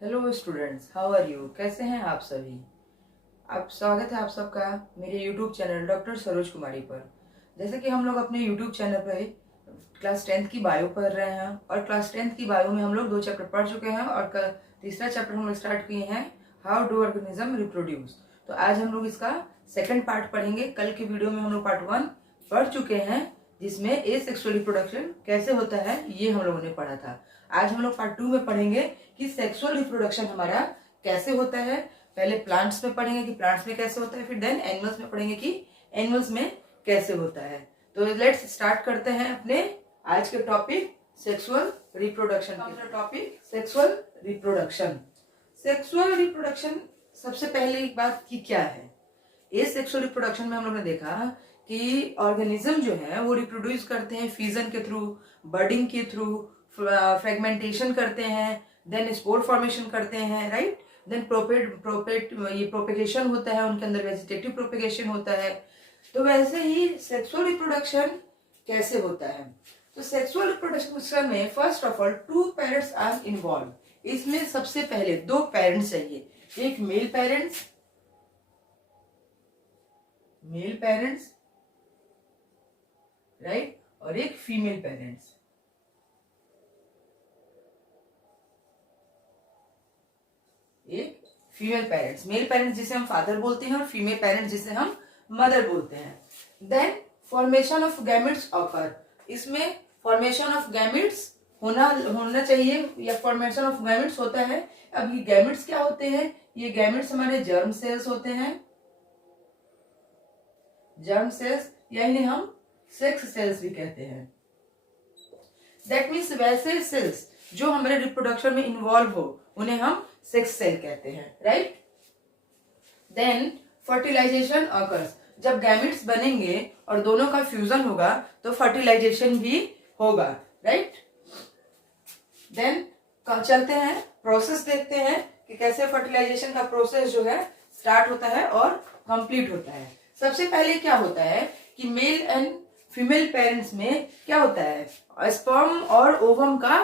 Hello students, how are you? कैसे हैं आप सभी? आप स्वागत है आप सबका मेरे यूट्यूब चैनल डॉक्टर सरोज कुमारी पर। जैसे कि हम लोग अपने यूट्यूब चैनल पर क्लास 10th की बायो पढ़ रहे हैं और क्लास 10th की बायो में हम लोग 2 चैप्टर पढ़ चुके हैं और तीसरा चैप्टर हम लोग स्टार्ट किए हैं, हाउ डू ऑर्गेनिज्म रिप्रोड्यूस। तो आज हम लोग इसका सेकंड पार्ट पढ़ेंगे। कल की वीडियो में हम लोग पार्ट 1 पढ़ चुके हैं जिसमें एसेक्सुअल रिप्रोडक्शन कैसे होता है ये हम लोगों ने पढ़ा था। आज हम लोग पार्ट 2 में पढ़ेंगे कि सेक्सुअल रिप्रोडक्शन हमारा कैसे होता है। पहले प्लांट्स में पढ़ेंगे कि प्लांट्स में कैसे होता है, फिर देन एनिमल्स में पढ़ेंगे कि एनिमल्स में कैसे होता है। तो लेट्स स्टार्ट करते हैं अपने आज के topic sexual reproduction. Topic sexual reproduction. Sexual reproduction सबसे पहले एक बात की क्या है। इस सेक्सुअल रिप्रोडक्शन में हम लोग ने देखा कि ऑर्गेनिज्म जो है वो रिप्रोड्यूस करते हैं फिजन के थ्रू, बर्डिंग के थ्रू, फ्रेगमेंटेशन करते हैं, देन स्पोर फॉर्मेशन करते हैं, राइट। देन प्रोपेगेशन होता है, उनके अंदर वेजिटेटिव प्रोपेगेशन होता है। तो वैसे ही सेक्सुअल रिप्रोडक्शन कैसे होता है। तो सेक्सुअल रिप्रोडक्शन में first of all 2 parents are involve. इसमें सबसे पहले 2 पेरेंट्स चाहिए, एक मेल पेरेंट्स राइट और एक फीमेल पेरेंट्स। एक फीमेल पेरेंट्स, मेल पेरेंट्स जिसे हम फादर बोलते हैं और फीमेल पेरेंट्स जिसे हम मदर बोलते हैं। Then formation of gametes occur. इसमें फॉर्मेशन ऑफ गैमेट्स होना चाहिए या फॉर्मेशन ऑफ गैमेट्स होता है। अब ये गैमेट्स क्या होते हैं? ये गैमेट्स हमारे जर्म सेल्स होते हैं, जर्म सेल्स या इन्हें हम सेक्स सेल्स भी कहते हैं। दैट मीन्स वैसे सेल्स जो हमारे रिप्रोडक्शन में इन्वॉल्व हो उन्हें हम सेक्स सेल कहते हैं, राइट। Then fertilisation occurs. जब गैमेट्स बनेंगे और दोनों का फ्यूजन होगा तो फर्टिलाइजेशन भी होगा, राइट। देन चलते हैं प्रोसेस देखते हैं कि कैसे फर्टिलाइजेशन का प्रोसेस जो है स्टार्ट होता है और कंप्लीट होता है। सबसे पहले क्या होता है कि मेल एंड फीमेल पेरेंट्स में क्या होता है, स्पर्म और ओवम का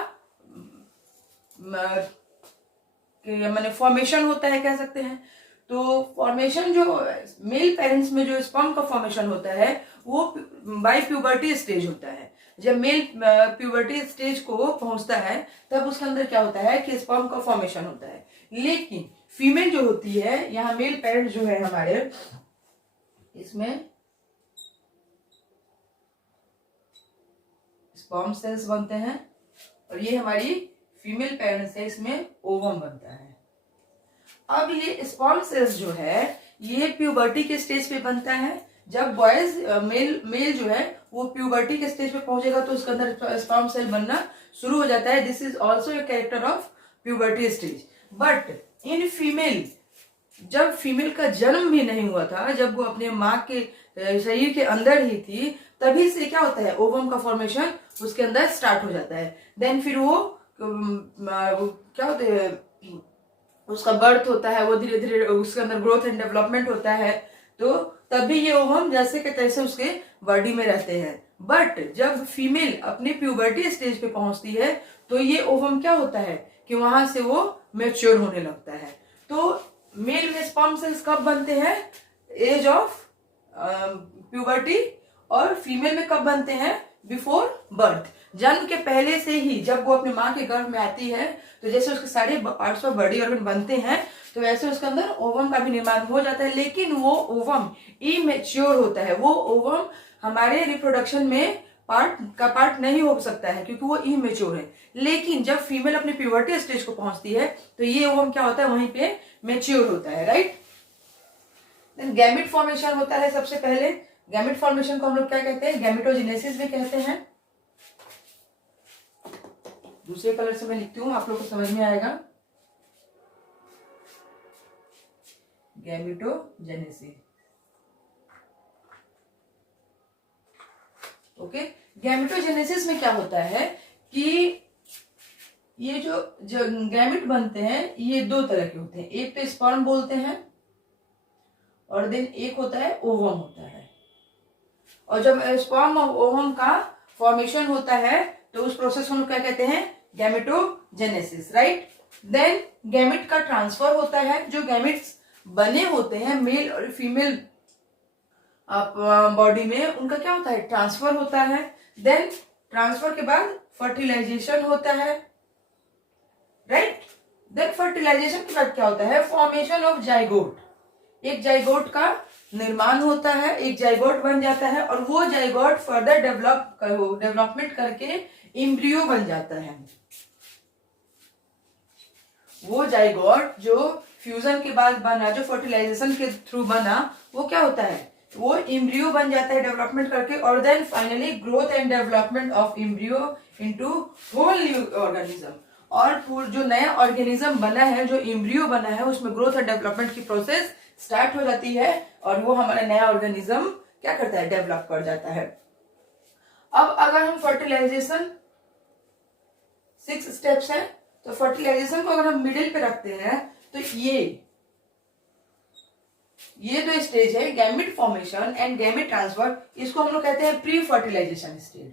माने फॉर्मेशन होता है, कह सकते हैं। तो फॉर्मेशन जो मेल पेरेंट्स में जो स्पर्म का फॉर्मेशन होता है वो बाय प्यूबर्टी स्टेज होता है। जब मेल प्यूबर्टी स्टेज को पहुंचता है तब उसके अंदर क्या होता है कि स्पर्म का फॉर्मेशन होता है। लेकिन फीमेल जो होती है, यहाँ मेल पेरेंट्स जो है हमारे, इसमें स्पर्म सेल्स बनते हैं और ये हमारी फीमेल पेरेंट्स है, इसमें ओवम बनता है। अब ये स्पर्म सेल्स जो है ये प्यूबर्टी के स्टेज पे बनता है। जब बॉयज मेल जो है वो प्यूबर्टी के स्टेज पे पहुंचेगा तो उसके अंदर स्पर्म सेल बनना शुरू हो जाता है। This is also a character of puberty stage. But in female, जब फीमेल का जन्म भी नहीं हुआ था, जब वो अपने माँ के शरीर के अंदर ही थी, तभी से क्या होता है, ओवम का फॉर्मेशन उसके अंदर स्टार्ट हो जाता है। देन फिर वो क्या होता है, उसका बर्थ होता है, वो धीरे धीरे उसके अंदर ग्रोथ एंड डेवलपमेंट होता है। तो तभी ये ओवम जैसे के तैसे उसके बॉडी में रहते हैं। बट जब फीमेल अपने प्यूबर्टी स्टेज पे पहुंचती है तो ये ओवम क्या होता है कि वहां से वो मैच्योर होने लगता है। तो मेल में स्पर्म सेल्स कब बनते हैं, एज ऑफ प्यूबर्टी, और फीमेल में कब बनते हैं, बिफोर बर्थ। जन्म के पहले से ही जब वो अपनी माँ के गर्भ में आती है तो जैसे उसके सारे पार्ट्स ऑफ बॉडी ऑर्गन बनते हैं तो वैसे उसके अंदर ओवम का भी निर्माण हो जाता है। लेकिन वो ओवम इमेच्योर होता है, वो ओवम हमारे रिप्रोडक्शन में पार्ट नहीं हो सकता है क्योंकि वो इमेच्योर है। लेकिन जब फीमेल अपने प्यूबर्टी स्टेज को पहुंचती है तो ये ओवम क्या होता है, वहीं पे मैच्योर होता है, राइट। देन गैमेट फॉर्मेशन होता है। सबसे पहले गैमेट फॉर्मेशन को हम लोग क्या कहते हैं, गैमेटोजेनेसिस भी कहते हैं। दूसरे कलर से मैं लिखती हूँ, आप लोग को समझ में आएगा। Gametogenesis, okay. गैमेटोजेनेसिस में क्या होता है कि ये जो गैमेट बनते हैं ये 2 तरह के होते हैं। एक तो स्पर्म बोलते हैं और देन एक होता है ओवम होता है। और जब स्पर्म और ओवम का फॉर्मेशन होता है तो उस प्रोसेस को हम क्या कहते हैं, गैमेटोजेनेसिस, राइट। देन गैमेट का ट्रांसफर होता है, जो गैमेट्स बने होते हैं मेल और फीमेल बॉडी में, उनका क्या होता है, ट्रांसफर होता है। देन ट्रांसफर के बाद फर्टिलाइजेशन होता है, राइट। देन फर्टिलाइजेशन के बाद क्या होता है, फॉर्मेशन ऑफ जाइगोट, एक जाइगोट का निर्माण होता है, एक जाइगोट बन जाता है और वो जाइगोट फर्दर डेवलपमेंट करके इम्ब्रियो बन जाता है। वो जाइगोट जो फ्यूजन के बाद बना, जो फर्टिलाइजेशन के थ्रू बना, वो क्या होता है, वो इम्ब्रियो बन जाता है डेवलपमेंट करके, और then finally growth and development of embryo into whole new organism. और जो नया ऑर्गेनिज्म बना है, जो इम्ब्रियो बना है, उसमें ग्रोथ एंड डेवलपमेंट की प्रोसेस स्टार्ट हो जाती है और वो हमारा नया ऑर्गेनिज्म क्या करता है, डेवलप कर जाता है। अब अगर हम फर्टिलाइजेशन 6 स्टेप्स है, तो फर्टिलाइजेशन को अगर हम मिडिल पे रखते हैं तो ये जो स्टेज है, gamete formation and gamete transfer, इसको हम लोग कहते हैं pre fertilisation stage,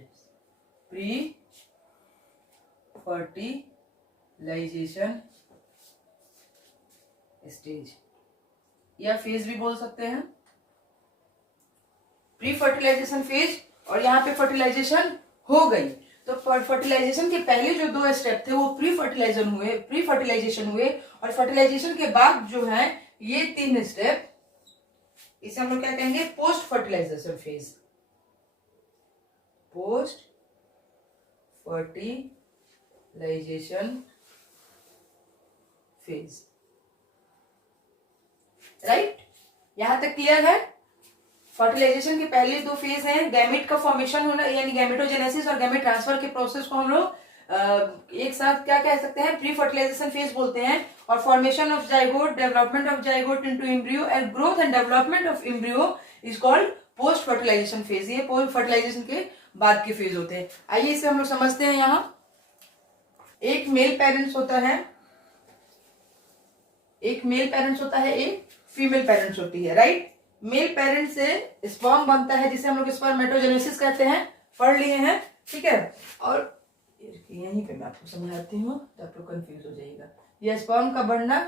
pre fertilisation stage या फेज भी बोल सकते हैं, प्री फर्टिलाइजेशन फेज। और यहाँ पे फर्टिलाइजेशन हो गई, तो फर्टिलाइजेशन के पहले जो 2 स्टेप थे वो प्री फर्टिलाइजेशन हुए, और फर्टिलाइजेशन के बाद जो है ये 3 स्टेप, इसे हम लोग क्या कहेंगे, post fertilisation phase, post fertilisation phase, right. यहां तक क्लियर है। फर्टिलाइजेशन के पहले 2 फेज हैं, गैमेट का फॉर्मेशन होना यानी गैमेटोजेनेसिस और गैमेट ट्रांसफर के प्रोसेस को हम लोग एक साथ क्या कह सकते हैं, प्री फर्टिलाइजेशन फेज बोलते हैं। और formation of zygote, development of zygote into embryo and growth and development of embryo is called post fertilisation phase. ये पोस्ट फर्टिलाइजेशन के बाद के फेज होते हैं। आइए इसे हम लोग समझते हैं। यहाँ एक मेल पेरेंट्स होता है, एक फीमेल पेरेंट्स होती है, राइट। मेल पेरेंट से स्पर्म बनता है जिसे हम लोग स्पर्मेटोजेनेसिस कहते हैं, पढ़ लिए हैं, ठीक है। और यहीं पे मैं आपको समझाती हूँ तो आप लोग कंफ्यूज हो जाइएगा। यह स्पर्म का बनना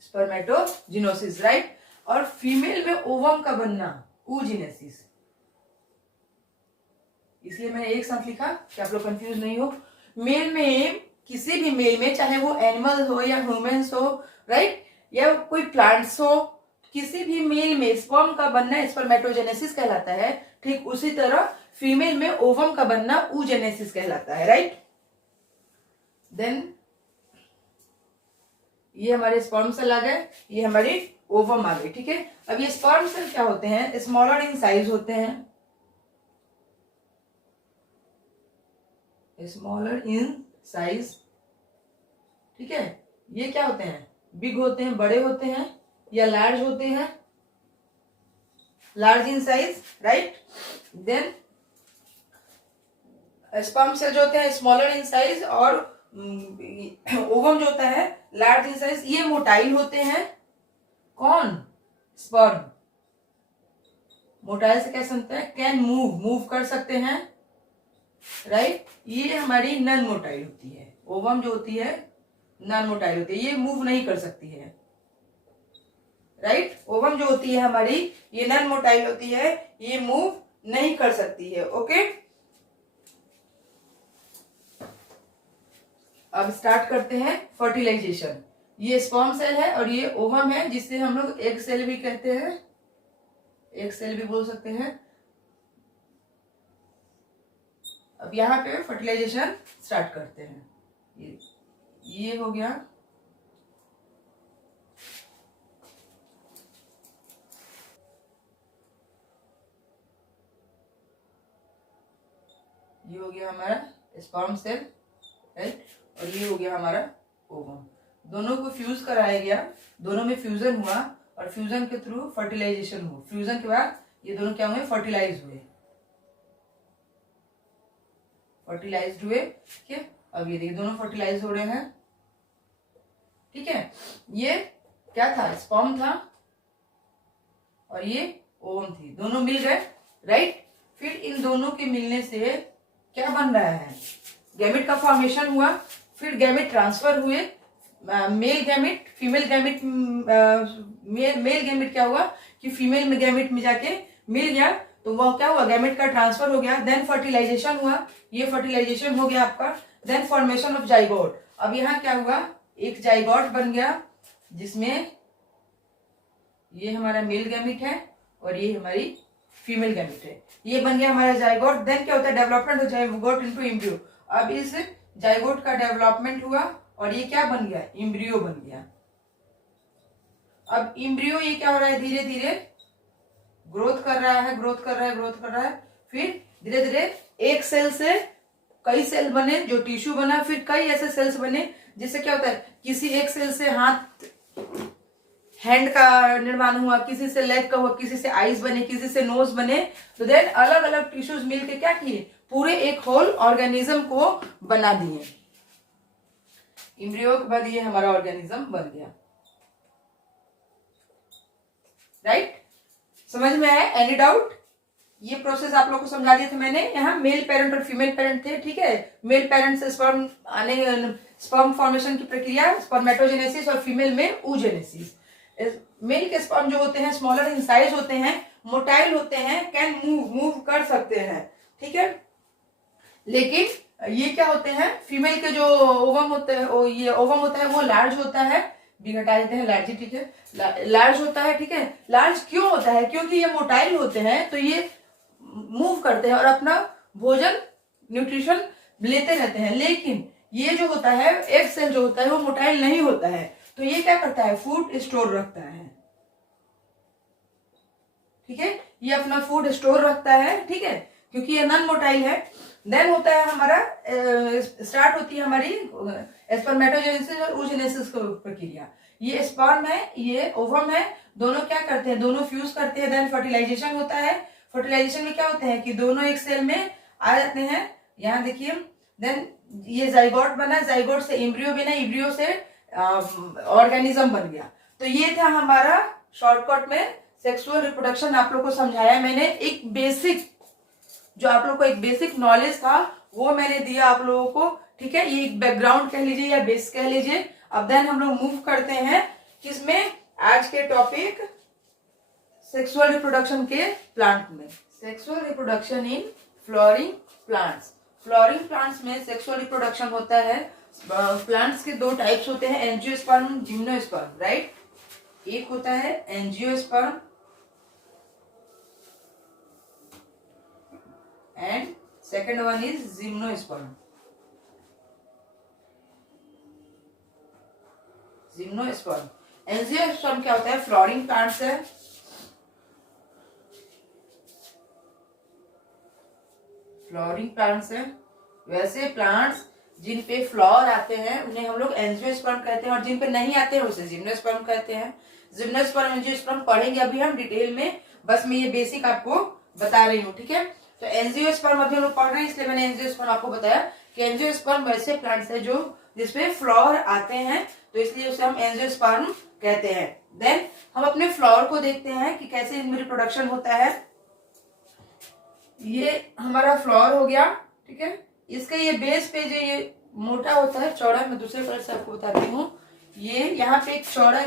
स्पर्मेटोजिनोसिस, राइट। और फीमेल में ओवम का बनना oogenesis। इसलिए मैंने एक साथ लिखा कि आप लोग कंफ्यूज नहीं हो। मेल में, किसी भी मेल में, चाहे वो एनिमल हो या ह्यूमंस हो, राइट, या कोई प्लांट्स हो, किसी भी मेल में स्पर्म का बनना स्पर्मेटोजेनेसिस कहलाता है। ठीक उसी तरह फीमेल में ओवम का बनना oogenesis कहलाता है, राइट। देन ये हमारे स्पर्म सेल आ गए, ये हमारी ओवम आ गई, ठीक है। अब ये स्पर्म सेल क्या होते हैं, स्मॉलर इन साइज होते हैं, स्मॉलर इन साइज, ठीक है। ये क्या होते हैं, बिग होते हैं, बड़े होते हैं, या लार्ज होते हैं, large in size, right. Then sperm cell जो होते हैं स्मॉलर इन साइज, और ओवम जो होता है लार्ज इन साइज। ये मोटाइल होते हैं, कौन, स्पर्म। मोटाइल से क्या समझते हैं, कैन मूव कर सकते हैं, राइट। ये हमारी नॉन मोटाइल होती है, ओवम जो होती है नॉन मोटाइल होती है, ये मूव नहीं कर सकती है, राइट। ओवम जो होती है हमारी, ये नॉन मोटाइल होती है, ये मूव नहीं कर सकती है, ओके। अब स्टार्ट करते हैं फर्टिलाइजेशन। ये स्पर्म सेल है और ये ओवम है, जिससे हम लोग एग सेल भी कहते हैं, एग सेल भी बोल सकते हैं। अब यहाँ पे फर्टिलाइजेशन स्टार्ट करते हैं। ये हो गया, ये हो गया हमारा स्पर्म सेल, राइट। और ये हो गया हमारा ओवम। दोनों को फ्यूज कराया गया, दोनों में फ्यूजन हुआ और फ्यूजन के थ्रू फर्टिलाइजेशन हुआ। फ्यूजन के बाद ये दोनों क्या हुए, फर्टिलाइज हुए, फर्टिलाइज्ड हुए, ठीक है। अब ये देखिए दोनों फर्टिलाइज हो रहे हैं, ठीक है। ये क्या था, स्पर्म था और ये ओवम थी, दोनों मिल गए, राइट। फिर इन दोनों के मिलने से क्या बन रहा है, गैमेट का फॉर्मेशन हुआ, फिर गैमेट ट्रांसफर हुए, male gamete female gamete, male gamete क्या हुआ कि फीमेल में गैमेट में जाके मिल गया, तो वह क्या हुआ, गैमेट का ट्रांसफर हो गया, देन फर्टिलाइजेशन हुआ, ये फर्टिलाइजेशन हो गया आपका, देन फॉर्मेशन ऑफ जाइगोट। अब यहाँ क्या हुआ, एक जाइगोट बन गया जिसमें ये हमारा मेल गैमेट है और ये हमारी फीमेल गैमेट है, ये बन गया हमारा जाइगोट। देन क्या होता है, development of zygote into embryo. अब इस जाइगोट का डेवलपमेंट हुआ और ये क्या बन गया, एम्ब्रियो बन गया। अब एम्ब्रियो ये क्या हो रहा है, धीरे धीरे ग्रोथ कर रहा है, ग्रोथ कर रहा है, ग्रोथ कर रहा है, फिर धीरे धीरे एक सेल से कई सेल बने जो टिश्यू बना, फिर कई ऐसे सेल्स बने जिससे क्या होता है, किसी एक सेल से हैंड का निर्माण हुआ, किसी से लेग का हुआ, किसी से आईज बने, किसी से नोज बने, तो देन अलग अलग टिश्यूज मिलके क्या किए, पूरे एक होल ऑर्गेनिज्म को बना दिए। एम्ब्रियो के बाद ये हमारा ऑर्गेनिज्म बन गया। राइट, समझ में आया? Any doubt? ये प्रोसेस आप लोग को समझा दिए थे मैंने। यहाँ मेल पेरेंट और फीमेल पेरेंट थे, ठीक है। मेल पेरेंट से स्पर्म आने, स्पर्म फॉर्मेशन की प्रक्रिया स्पर्मेटोजेनेसिस, और फीमेल में oogenesis। मेल के स्पर्म जो होते हैं स्मॉलर इन साइज होते हैं, मोटाइल होते हैं, कैन मूव कर सकते हैं, ठीक है। लेकिन ये क्या होते हैं, फीमेल के जो ओवम होते हैं, ये ओवम होता है वो लार्ज होता है, भी घटा देते हैं लार्ज, ठीक है, लार्ज होता है, ठीक है। लार्ज क्यों होता है, क्योंकि ये मोटाइल होते हैं, तो ये मूव करते हैं और अपना भोजन न्यूट्रिशन लेते रहते हैं। लेकिन ये जो होता है एग सेल जो होता है वो मोटाइल नहीं होता है, तो ये क्या करता है, फूड स्टोर रखता है, ठीक है। ये अपना फूड स्टोर रखता है, ठीक है, क्योंकि ये नॉन मोटाइल है। देन होता है हमारा स्टार्ट होती है हमारी स्पर्मेटोजेनेसिस और oogenesis की प्रक्रिया। ये स्पर्म है, ये ओवम है, दोनों क्या करते हैं, दोनों फ्यूज करते हैं। देन फर्टिलाइजेशन होता है। फर्टिलाइजेशन में क्या होता है कि दोनों एक सेल में आ जाते हैं, यहाँ देखिए। देन ये जाइगोट बना, जाइगोट से एम्ब्रियो बना, एम्ब्रियो से ऑर्गेनिज्म बन गया। तो ये था हमारा शॉर्टकट में सेक्सुअल रिप्रोडक्शन आप लोग को समझाया मैंने। एक बेसिक जो आप लोग को एक बेसिक नॉलेज था वो मैंने दिया आप लोगों को, ठीक है। ये एक बैकग्राउंड कह लीजिए या बेस कह लीजिए। अब देन हम लोग मूव करते हैं किसमें, आज के टॉपिक सेक्सुअल रिप्रोडक्शन के प्लांट में। Sexual reproduction in flooring plants. Flooring plants में सेक्सुअल रिप्रोडक्शन होता है। प्लांट्स के दो टाइप्स होते हैं, एंजियोस्पर्म, जिम्नोस्पर्म, राइट। एक होता है angiosperm and second one is gymnosperm. Gymnosperm, angiosperm क्या होता है, फ्लोरिंग प्लांट्स है। फ्लोरिंग प्लांट्स है। वैसे प्लांट्स जिन पे फ्लावर आते हैं उन्हें हम लोग एंजियोस्पर्म कहते हैं, और जिन पे नहीं आते हैं उसे जिम्नोस्पर्म कहते हैं। जिम्नोस्पर्म एंजियोस्पर्म पढ़ेंगे अभी हम डिटेल में, बस मैं ये बेसिक आपको बता रही हूँ, ठीक है। तो एंजियोस्पर्म अभी हम लोग पढ़ रहे हैं, इसलिए मैंने एंजियोस्पर्म आपको बताया कि एंजियोस्पर्म वैसे प्लांट्स है जो जिसपे फ्लावर आते हैं, तो इसलिए उसे हम एंजियोस्पर्म कहते हैं। देन हम अपने फ्लावर को देखते हैं कि कैसे इनमें रिप्रोडक्शन होता है। ये हमारा फ्लावर हो गया, ठीक है। इसके ये बेस पे जो ये मोटा होता है, चौड़ा, मैं दूसरे कलर से आपको बताती हूँ। ये यहाँ पे एक चौड़ा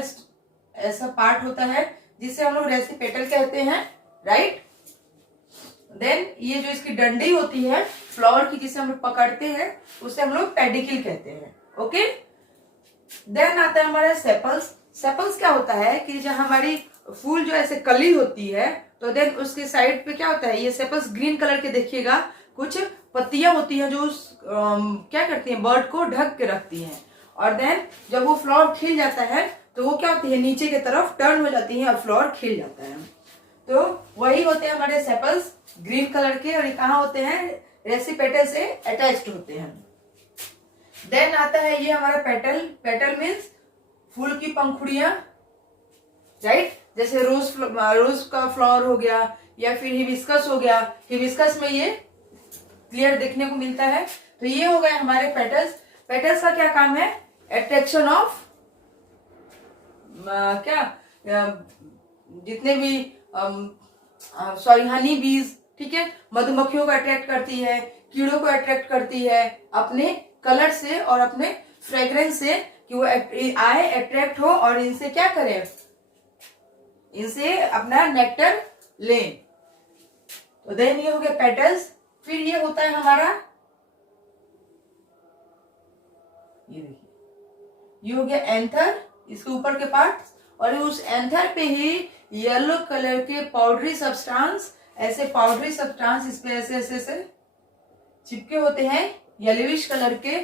ऐसा पार्ट होता है जिसे हम लोग रेसिपेटल कहते हैं, राइट। देन ये जो इसकी डंडी होती है फ्लावर की, जिसे हम लोग पकड़ते हैं, उसे हम लोग पेडिकल कहते हैं, ओके। देन आता है हमारा सेपल्स। सेपल्स क्या होता है कि जब हमारी फूल जो ऐसे कली होती है, तो देन उसके साइड पे क्या होता है, ये सेपल्स ग्रीन कलर के देखिएगा, कुछ पत्तियां होती हैं जो क्या करती हैं, बर्ड को ढक के रखती हैं। और देन जब वो फ्लावर खिल जाता है तो वो क्या होती है, नीचे की तरफ टर्न हो जाती है और फ्लावर खिल जाता है। तो वही होते हैं हमारे सेपल्स, ग्रीन कलर के, और ये कहाँ होते हैं, रेसिपेटल से अटैच्ड होते हैं। देन आता है ये हमारा पेटल। पेटल मीन्स फूल की पंखुड़ियां, राइट। जैसे रोज का फ्लावर हो गया, या फिर हिबिस्कस हो गया। हिबिस्कस में ये क्लियर देखने को मिलता है। तो ये हो गए हमारे पेटल्स। पेटल्स का क्या काम है, अट्रैक्शन ऑफ जितने भी हनी बीज, ठीक है, मधुमक्खियों को अट्रैक्ट करती है, कीड़ों को अट्रैक्ट करती है अपने कलर से और अपने फ्रेग्रेंस से, कि वो आए, अट्रैक्ट हो और इनसे क्या करें, इनसे अपना नेक्टर लें। तो देन ये हो गया पेटल्स। फिर ये होता है हमारा, ये देखिए, ये हो गया एंथर, इसके ऊपर के पार्ट, और उस एंथर पे ही येलो कलर के पाउडरी सब्सटेंस, ऐसे पाउडरी सब्सटेंस इस पे ऐसे ऐसे ऐसे चिपके होते हैं येलोविश कलर के।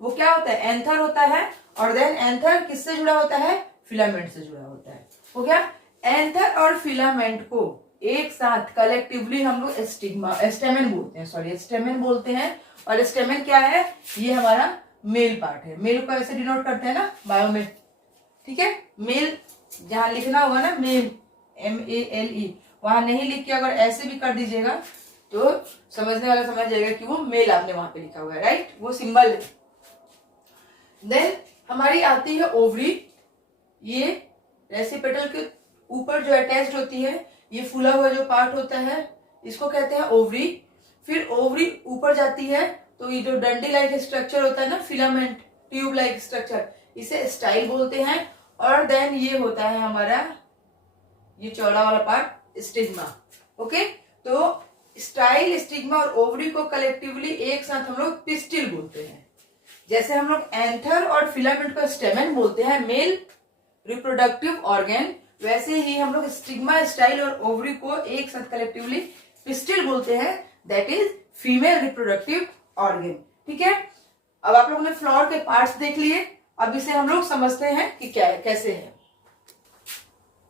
वो क्या होता है, एंथर होता है। और देन एंथर किससे जुड़ा होता है, फिलामेंट से जुड़ा होता है। हो गया, एंथर और फिलामेंट को एक साथ कलेक्टिवली हम लोग स्टेमेन बोलते हैं, सॉरी स्टेमेन बोलते हैं। और स्टेमेन क्या है, ये हमारा मेल पार्ट है। मेल को ऐसे डिनोट करते हैं ना बायो में, ठीक है। मेल जहां लिखना होगा ना मेल, MELE, वहां नहीं लिख के अगर ऐसे भी कर दीजिएगा तो समझने वाला समझ जाएगा कि वो मेल आपने वहां पे लिखा हुआ है, राइट, वो सिंबल है। देन हमारी आती है ओवरी। ये रेसिपेटल के ऊपर जो अटैच्ड होती है, ये फूला हुआ जो पार्ट होता है, इसको कहते हैं ओवरी। फिर ओवरी ऊपर जाती है तो ये जो डंडी लाइक स्ट्रक्चर होता है ना, फिलामेंट ट्यूब लाइक स्ट्रक्चर, इसे स्टाइल बोलते हैं। और देन ये होता है हमारा ये चौड़ा वाला पार्ट, स्टिग्मा। ओके, तो स्टाइल, स्टिग्मा और ओवरी को कलेक्टिवली एक साथ हम लोग पिस्टिल बोलते हैं। जैसे हम लोग एंथर और फिलामेंट को स्टेमेन बोलते हैं, मेल रिप्रोडक्टिव ऑर्गन, वैसे ही हम लोग स्टिग्मा, स्टाइल और ओवरी को एक साथ कलेक्टिवली पिस्टिल बोलते हैं, that is female reproductive organ. ठीक है, अब आप लोगों ने फ्लावर के पार्ट्स देख लिए, अब इसे हम लोग समझते हैं कि क्या है, कैसे है।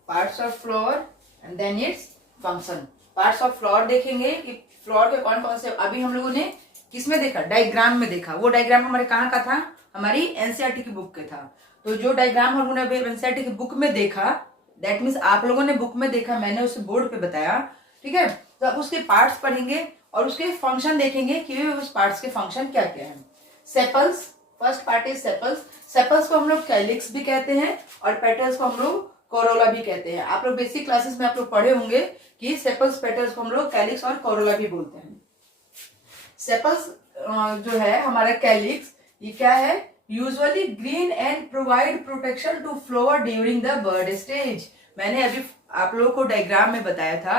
Parts of flower and then its function. Parts of flower देखेंगे कि फ्लावर के कौन कौन से, अभी हम लोगों ने किसमें देखा, डायग्राम में देखा। वो डायग्राम हमारे कहाँ का था, हमारी एनसीईआरटी की बुक के था। तो जो डायग्राम हम लोगों ने अभी एनसीईआरटी की बुक में देखा, दैट मीन्स आप लोगों ने बुक में देखा, मैंने उसे बोर्ड पे बताया, ठीक है। तो अब उसके पार्ट्स पढ़ेंगे और उसके फंक्शन देखेंगे कि उस पार्ट्स के फंक्शन क्या क्या है। Sepals, first part is sepals. Sepals को हम लोग कैलिक्स भी कहते हैं और पेटल्स को हम लोग कोरोला भी कहते हैं। आप लोग बेसिक क्लासेस में आप लोग पढ़े होंगे कि सेपल्स, पेटल्स को हम लोग कैलिक्स और कोरोला भी बोलते हैं। सेपल्स जो है हमारा कैलिक्स, ये क्या है, usually green and provide protection to flower during the bud stage. मैंने अभी आप लोगों को डायग्राम में बताया था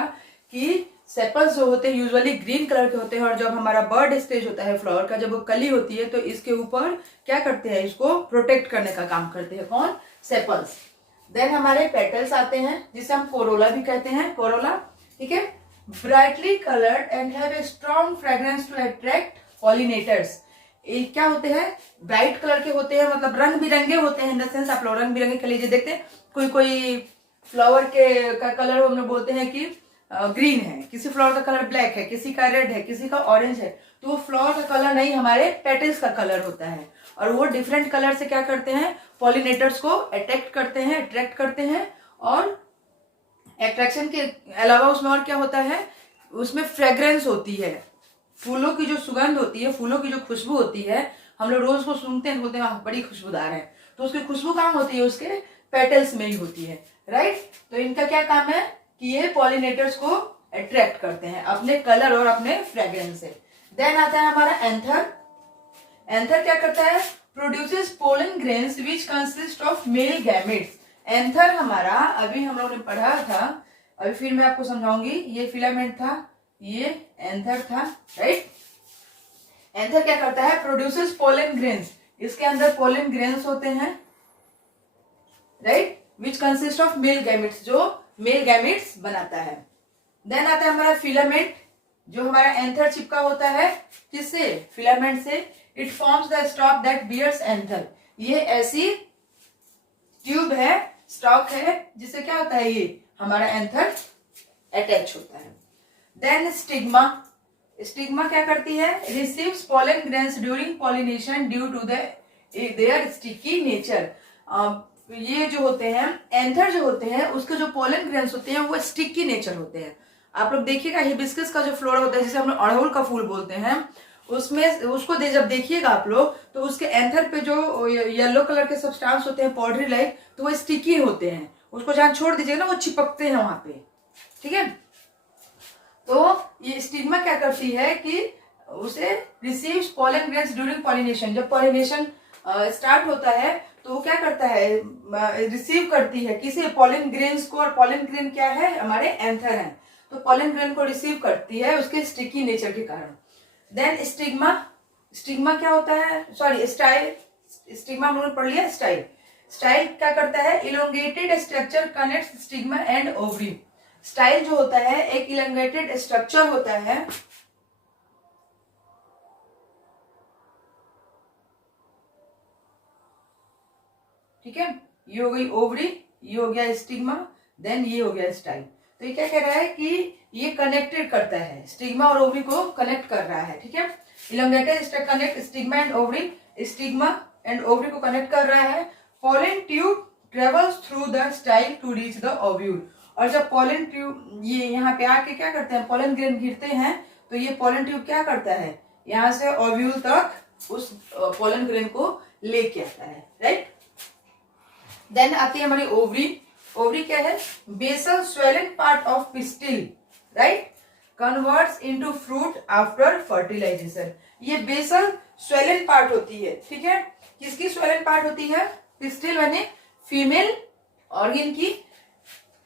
कि सेपल्स जो होते हैं यूजुअली ग्रीन कलर के होते हैं, और जब हमारा बर्ड स्टेज होता है फ्लावर का, जब वो कली होती है तो इसके ऊपर क्या करते हैं, इसको प्रोटेक्ट करने का काम करते हैं, कौन, सेपल्स। देन हमारे पेटल्स आते हैं जिसे हम कोरोला भी कहते हैं, कोरोला, ठीक है। Brightly coloured and have a strong fragrance to attract pollinators. ये क्या होते हैं, ब्राइट कलर के होते हैं, मतलब रंग बिरंगे होते हैं। इन द सेंस आप लोग रंग बिरंगे के लीजिए, देखते हैं कोई कोई फ्लावर के का कलर हम लोग बोलते हैं कि ग्रीन है, किसी फ्लावर का कलर ब्लैक है, किसी का रेड है, किसी का ऑरेंज है। तो वो फ्लावर का कलर नहीं, हमारे पेटल्स का कलर होता है। और वो डिफरेंट कलर से क्या करते हैं, पॉलिनेटर्स को अट्रैक्ट करते हैं। और अट्रैक्शन के अलावा उसमें और क्या होता है, उसमें फ्रेग्रेंस होती है, फूलों की जो सुगंध होती है, फूलों की जो खुशबू होती है। हम लोग रोज को सूंघते हैं, बोलते हैं बड़ी खुशबूदार है, तो उसकी खुशबू कहाँ होती है, उसके पेटल्स में ही होती है, राइट। तो इनका क्या काम है कि ये पॉलिनेटर्स को अट्रैक्ट करते हैं अपने कलर और अपने फ्रेग्रेंस से। देन आता है हमारा एंथर। एंथर क्या करता है, produces pollen grains which consist of male gametes. Anther हमारा अभी हम लोगों ने पढ़ा था, अभी फिर मैं आपको समझाऊंगी। ये फिलामेंट था, ये एंथर था, राइट। एंथर क्या करता है, प्रोड्यूसेस पोलन ग्रेन्स, इसके अंदर पोलन ग्रेन्स होते हैं, right, which consist of male gametes, जो मेल गैमेट्स बनाता है। देन आता है हमारा फिलामेंट, जो हमारा एंथर चिपका होता है किससे, फिलामेंट से। It forms the stalk that bears anther. ये ऐसी ट्यूब है, स्टॉक है, जिससे क्या होता है, ये हमारा एंथर अटैच होता है। Then stigma. स्टिग्मा क्या करती है, receives pollen grains during pollination due to their sticky nature. ये जो होते हैं एंथर जो होते हैं, उसके जो पोलन ग्रेन्स होते हैं वो स्टिकी नेचर होते हैं। आप लोग देखिएगा हिबिस्कस का जो फ्लोरा होता है, जिसे हम लोग अड़हुल का फूल बोलते हैं, उसमें उसको जब देखिएगा आप लोग, तो उसके एंथर पे जो येलो कलर के सब्सटेंस होते हैं पाउडरी लाइक, तो वो स्टिकी होते हैं। उसको जहां छोड़ दीजिएगा ना, वो चिपकते हैं वहां पे, ठीक है। तो ये स्टिग्मा क्या करती है कि उसे receives pollen grains during pollination. जब पॉलिनेशन स्टार्ट होता है तो वो क्या करता है, रिसीव करती है किसी पॉलन ग्रेन्स को, और पॉलन ग्रेन क्या है, हमारे एंथर हैं, तो पॉलन ग्रेन को रिसीव करती है उसके स्टिकी नेचर के कारण। देन स्टिग्मा, स्टिग्मा क्या होता है, सॉरी स्टाइल, स्टिग्मा हम लोगों ने पढ़ लिया। स्टाइल, स्टाइल क्या करता है, elongated structure connects stigma and ovary. Style जो होता है एक इलोंगेटेड स्ट्रक्चर होता है, ठीक है। ये हो गई ओवरी, ये हो गया स्टिग्मा, देन ये हो गया स्टाइल। तो ये क्या कह रहा है कि ये कनेक्टेड करता है, स्टिग्मा और ओवरी को कनेक्ट कर रहा है, ठीक है। Elongated connect stigma and ovary, stigma and ovary को कनेक्ट कर रहा है। Pollen tube travels through the style to reach the ovule. और जब पॉलन ट्यूब ये यहाँ पे आके क्या करते हैं, पॉलन ग्रेन गिरते हैं, तो ये पॉलन ट्यूब क्या करता है, यहाँ से ओव्यूल तक उस पॉलन ग्रेन को लेके आता है, राइट। देन आती है हमारी ओवरी। ओवरी क्या है, basal swollen part of pistil, right, converts into fruit after fertilisation. ये बेसल स्वेलन पार्ट होती है, ठीक है। किसकी स्वेलन पार्ट होती है, पिस्टिल यानी फीमेल ऑर्गन की,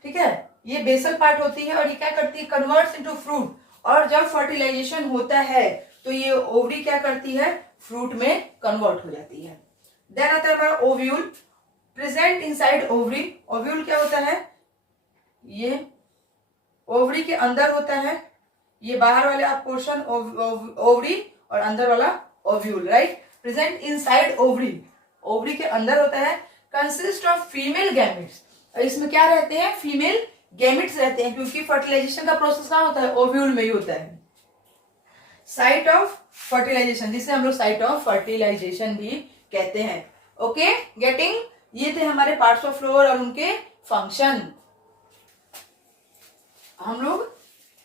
ठीक है। ये बेसल पार्ट होती है और ये क्या करती है, कन्वर्ट्स इनटू फ्रूट। और जब फर्टिलाइजेशन होता है तो ये ओवरी क्या करती है, फ्रूट में कन्वर्ट हो जाती है। देन आता है हमारा ovule, present inside ovary. Ovule क्या होता है, ये ओवरी के अंदर होता है, ये बाहर वाला पोर्शन ओवरी और अंदर वाला ovule, right. Present inside ovary, ovary के अंदर होता है। कंसिस्ट ऑफ फीमेल गैमेट्स, इसमें क्या रहते हैं, फीमेल गैमेट्स रहते हैं, क्योंकि फर्टिलाइजेशन का प्रोसेस कहाँ होता है, ओव्यूल में ही होता है। साइट ऑफ फर्टिलाइजेशन, जिसे हम लोग साइट ऑफ फर्टिलाइजेशन भी कहते हैं। Okay, getting. ये थे हमारे पार्ट्स ऑफ फ्लावर और उनके फंक्शन। हम लोग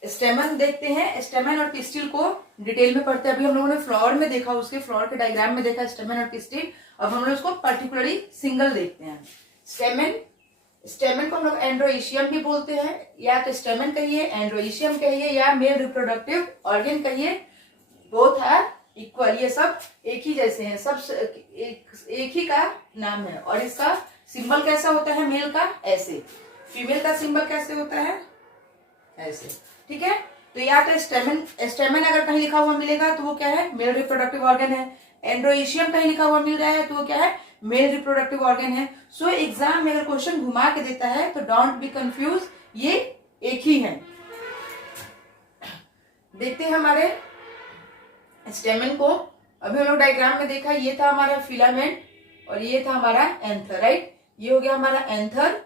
स्टेमन देखते हैं, स्टेमन और पिस्टिल को डिटेल में पढ़ते हैं। अभी हम लोगों ने फ्लावर में देखा, उसके फ्लावर के डायग्राम में देखा स्टेमन और पिस्टिल। अब हम लोग उसको पर्टिकुलरली सिंगल देखते हैं। स्टेमन, स्टेमन को हम लोग एंड्रोइशियम भी बोलते हैं, या तो स्टेमन कहिए, एंड्रोइशियम कहिए, या मेल रिप्रोडक्टिव ऑर्गन कहिए, बोथ है इक्वल। ये सब एक ही जैसे हैं, सब एक ही का नाम है। और इसका सिंबल कैसा होता है, मेल का ऐसे, फीमेल का सिंबल कैसे होता है, ऐसे, ठीक है। तो या तो स्टेमन, स्टेमन अगर कहीं लिखा हुआ मिलेगा तो वो क्या है, मेल रिप्रोडक्टिव ऑर्गन है। एंड्रोइशियम कहीं लिखा हुआ मिल रहा है तो वो क्या है, मेल रिप्रोडक्टिव ऑर्गन है। सो एग्जाम में अगर क्वेश्चन घुमा के देता है तो डोंट बी कंफ्यूज, ये एक ही है। देखते हैं हमारे स्टेमन को। अभी हम लोग डायग्राम में देखा, ये था हमारा फिलामेंट और ये था हमारा एंथर, राइट। ये हो गया हमारा एंथर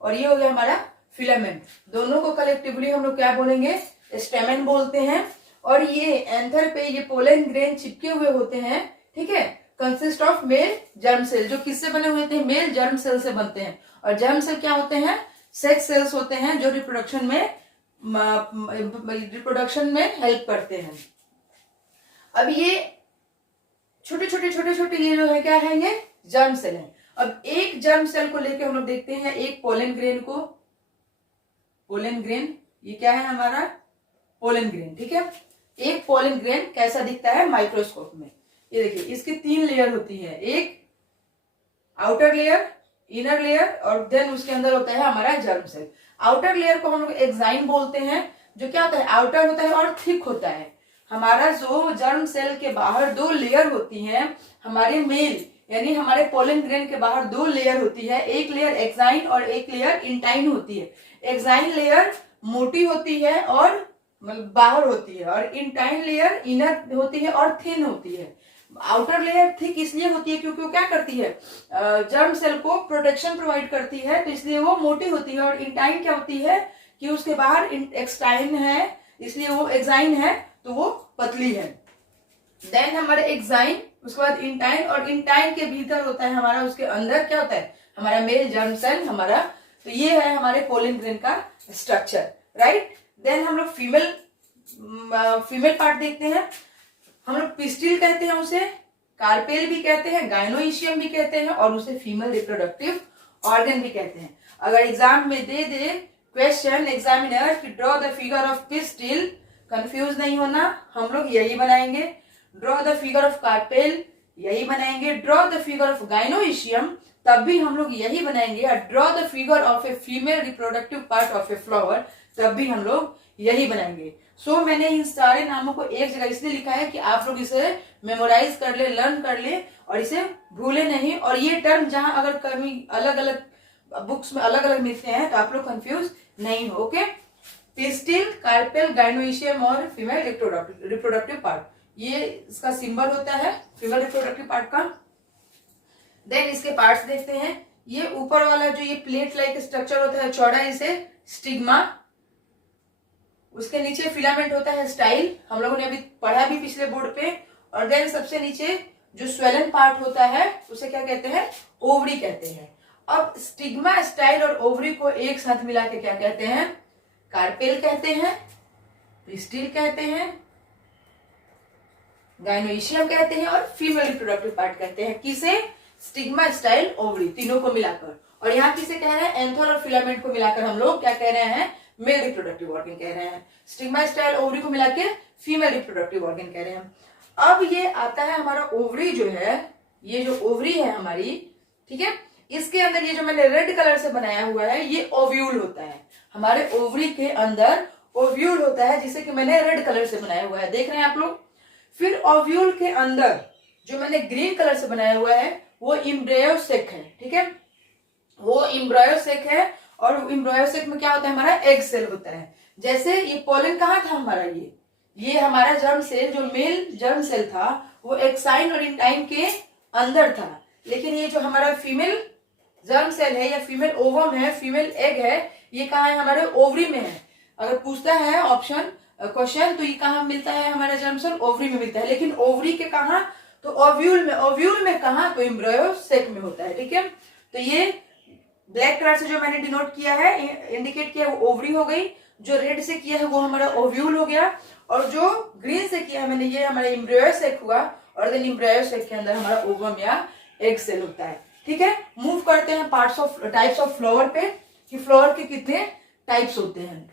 और ये हो गया हमारा फिलामेंट। दोनों को कलेक्टिवली हम लोग क्या बोलेंगे, स्टेमन बोलते हैं। और ये एंथर पे ये पोलन ग्रेन चिपके हुए होते हैं, ठीक है। Consist of male germ cell, जो किससे बने हुए थे, मेल जर्म सेल से बनते हैं। और जर्म सेल क्या होते हैं, सेक्स सेल्स होते हैं, जो रिप्रोडक्शन में हेल्प करते हैं। अब ये छोटे छोटे ये जो है क्या है, ये जर्म सेल है। अब एक जर्म सेल को लेके हम लोग देखते हैं एक पोलन ग्रेन को। पोलन ग्रेन, ये क्या है हमारा पोलन ग्रेन, ठीक है। एक पोलन ग्रेन कैसा दिखता है माइक्रोस्कोप में, ये देखिए, इसकी 3 लेयर होती है, एक आउटर लेयर, इनर लेयर, और देन उसके अंदर होता है हमारा जर्म सेल। आउटर लेयर को हम लोग एक्साइन बोलते हैं, जो क्या होता है, आउटर होता है और थिक होता है। हमारा जो जर्म सेल के बाहर 2 लेयर होती हैं, हमारे मेल यानी हमारे पोलन ग्रेन के बाहर 2 लेयर होती है, एक लेयर एक्साइन और एक लेयर इंटाइन होती है। एक्साइन लेयर मोटी होती है और बाहर होती है, और इंटाइन लेयर इनर होती है और थिन होती है। आउटर लेयर थिक इसलिए होती है क्योंकि वो क्या करती है, जर्म सेल को प्रोटेक्शन प्रोवाइड करती है, तो इसलिए वो मोटी होती है। और इंटाइन क्या होती है कि उसके बाहर एक्सटाइन है, इसलिए वो एक्साइन है, तो वो पतली है। देन हमारे एक्साइन, उसके बाद इंटाइन, और इंटाइन के भीतर होता है हमारा, उसके अंदर क्या होता है हमारा मेल जर्म सेल हमारा। तो ये है हमारे पोलन ग्रेन का स्ट्रक्चर, राइट। देन हम लोग फीमेल पार्ट देखते हैं। हम लोग पिस्टिल कहते हैं उसे, कार्पेल भी कहते हैं, गाइनोइशियम भी कहते हैं, और उसे फीमेल रिप्रोडक्टिव ऑर्गन भी कहते हैं। अगर एग्जाम में दे क्वेश्चन एग्जामिनर कि draw the figure of pistil, confuse नहीं होना, हम लोग यही बनाएंगे। Draw the figure of carpel, यही बनाएंगे। ड्रॉ द फिगर ऑफ गाइनोइशियम, तब भी हम लोग यही बनाएंगे। और draw the figure of a female reproductive part of a flower, तब भी हम लोग यही बनाएंगे। सो मैंने इन सारे नामों को एक जगह इसलिए लिखा है कि आप लोग इसे मेमोराइज कर ले, लर्न कर ले और इसे भूले नहीं। और ये टर्म जहां अगर कभी अलग अलग बुक्स में अलग अलग मिलते हैं तो आप लोग कंफ्यूज नहीं हो। ओके, पिस्टिल, कार्पेल, गाइनोइशियम और फीमेल रिप्रोडक्टिव पार्ट, ये इसका सिंबल होता है फीमेल रिप्रोडक्टिव पार्ट का। देन इसके पार्ट्स देखते हैं। ये ऊपर वाला जो ये प्लेट लाइक स्ट्रक्चर होता है चौड़ा, इसे स्टिग्मा, उसके नीचे फिलामेंट होता है स्टाइल, हम लोगों ने अभी पढ़ा भी पिछले बोर्ड पे। और देन सबसे नीचे जो स्वेलन पार्ट होता है उसे क्या कहते हैं, ओवरी कहते हैं। अब स्टिग्मा, स्टाइल और ओवरी को एक साथ मिला के क्या कहते हैं, कार्पेल कहते हैं, पिस्टिल कहते हैं, गाइनोइशियम कहते हैं और फीमेल रिप्रोडक्टिव पार्ट कहते हैं। किसे, स्टिग्मा, स्टाइल, ओवरी, तीनों को मिलाकर। और यहाँ किसे कह रहे हैं, एंथर और फिलामेंट को मिलाकर हम लोग क्या कह रहे हैं, मेल रिप्रोडक्टिव ऑर्गन कह रहे हैं। स्टिग्मा, स्टाइल, ओवरी को मिला के फीमेल रिप्रोडक्टिव ऑर्गन कह रहे हैं। अब ये आता है हमारा ओवरी जो है, ये जो ओवरी है हमारी, ठीक है, इसके अंदर ये जो मैंने रेड कलर से बनाया हुआ है ये ओव्यूल होता है। हमारे ओवरी के अंदर ओव्यूल होता है जिसे कि मैंने रेड कलर से बनाया हुआ है, देख रहे हैं आप लोग। फिर ओव्यूल के अंदर जो मैंने ग्रीन कलर से बनाया हुआ है वो इम्ब्रायोसेक है, ठीक है, वो इम्ब्रायोसेक है। और इम्ब्रायोसेक में क्या होता है, हमारा एग सेल होता है। जैसे ये पोलन कहाँ था हमारा, ये हमारा जर्म सेल, जो मेल जर्म सेल था वो एक्साइन और इंटाइन के अंदर था। लेकिन ये जो हमारा फीमेल जर्म सेल है या फीमेल ओवम है, फीमेल एग है, ये कहाँ है, हमारे ओवरी में है। अगर पूछता है ऑप्शन क्वेश्चन तो ये कहाँ मिलता है, हमारा जर्म सेल ओवरी में मिलता है। लेकिन ओवरी के कहाँ, तो ओव्यूल में। ओव्यूल में कहाँ, तो एम्ब्रायोसेक में होता है, ठीक है। तो ये ब्लैक कलर से जो मैंने डिनोट किया है, इंडिकेट किया, वो ओवरी हो गई। जो रेड से किया है वो हमारा ओव्यूल हो गया। और जो ग्रीन से किया है मैंने, ये हमारा एम्ब्रायोसेक हुआ। और देन एम्ब्रायोसेक के अंदर हमारा ओवम या एग सेल होता है, ठीक है। मूव करते हैं टाइप्स ऑफ फ्लावर पे, कि फ्लावर के कितने टाइप्स होते हैं।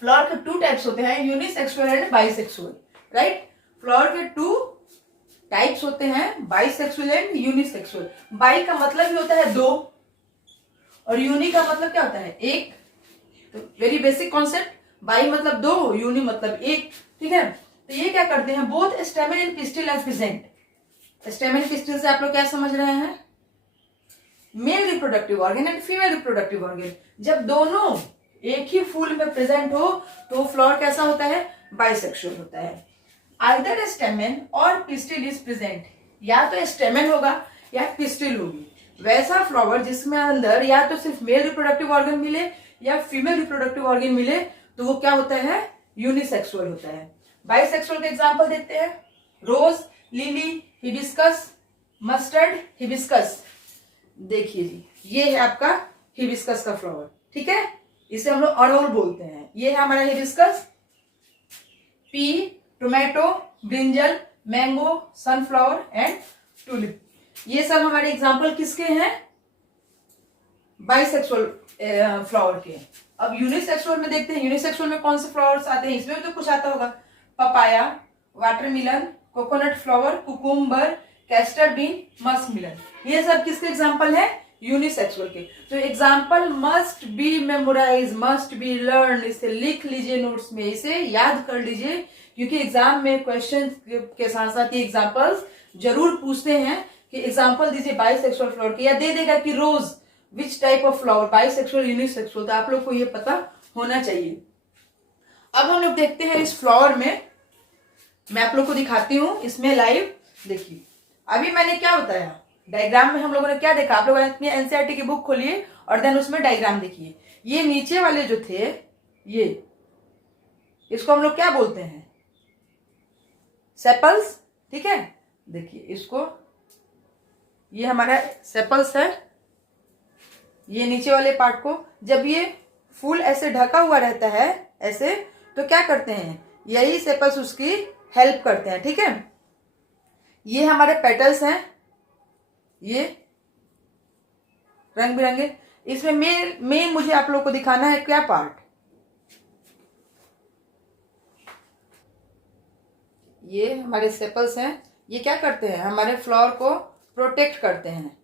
फ्लावर के 2 टाइप्स होते हैं, unisexual and bisexual, right. Flower के 2 टाइप्स होते हैं, बाइसेक्सुअल एंड यूनिसेक्सुअल। बाई का मतलब ही होता है 2 और यूनि का मतलब क्या होता है, 1। तो वेरी बेसिक कॉन्सेप्ट, बाई मतलब 2, यूनि मतलब 1, ठीक है। तो ये क्या करते हैं, both stamen and pistil are present. Stamen pistil से आप लोग क्या समझ रहे हैं, male reproductive organ and female reproductive organ. जब दोनों एक ही फूल में प्रेजेंट हो तो फ्लावर कैसा होता है, बाइसेक्सुअल होता है। आइदर स्टेमन और पिस्टिल इज प्रेजेंट, या तो स्टेमन होगा या पिस्टिल होगी। वैसा फ्लावर जिसमें अंदर या तो सिर्फ मेल रिप्रोडक्टिव ऑर्गन मिले या फीमेल रिप्रोडक्टिव ऑर्गन मिले तो वो क्या होता है, यूनिसेक्सुअल होता है। बाइसेक्सुअल के एग्जांपल देखते हैं, रोज, लिली, हिबिस्कस, मस्टर्ड, हिबिस्कस। देखिए जी, ये है आपका हिबिस्कस का फ्लावर, ठीक है, इसे हम लोग अड़हुल बोलते हैं। ये है हमारा hibiscus. P, tomato, brinjal, mango, sunflower and tulip, ये सब हमारे एग्जाम्पल किसके हैं, बाइसेक्सुअल फ्लावर के। अब यूनिसेक्सुअल में देखते हैं, यूनिसेक्सुअल में कौन से फ्लावर्स आते हैं, इसमें तो कुछ आता होगा, papaya, watermelon, coconut flower, cucumber, castor bean, musk melon, ये सब किसके एग्जाम्पल है, यूनिसेक्सुअल के। तो example must be memorise, must be learn, इसे लिख लीजिए नोट्स में, इसे याद कर लीजिए, क्योंकि एग्जाम में क्वेश्चन के साथ साथ ये एग्जाम्पल्स जरूर पूछते हैं कि एग्जाम्पल दीजिए बाइसेक्सुअल फ्लावर के, या दे देगा कि rose which type of flower, bisexual, unisexual, तो आप लोग को ये पता होना चाहिए। अब हम लोग देखते हैं इस फ्लावर में, मैं आप लोग को दिखाती हूं इसमें लाइव। देखिए अभी मैंने क्या बताया, डायग्राम में हम लोगों ने क्या देखा, आप लोग अपनी एनसीईआरटी की बुक खोलिए और देन उसमें डायग्राम देखिए। ये नीचे वाले जो थे, ये इसको हम लोग क्या बोलते हैं, सेपल्स, ठीक है। देखिए इसको, ये हमारा सेपल्स है। ये नीचे वाले पार्ट को जब ये फूल ऐसे ढका हुआ रहता है ऐसे, तो क्या करते हैं, यही सेपल्स उसकी हेल्प करते हैं, ठीक है। ये हमारे पेटल्स हैं, ये रंग बिरंगे, इसमें मेन मुझे आप लोग को दिखाना है क्या पार्ट, ये हमारे सेपल्स हैं, ये क्या करते हैं, हमारे फ्लावर को प्रोटेक्ट करते हैं।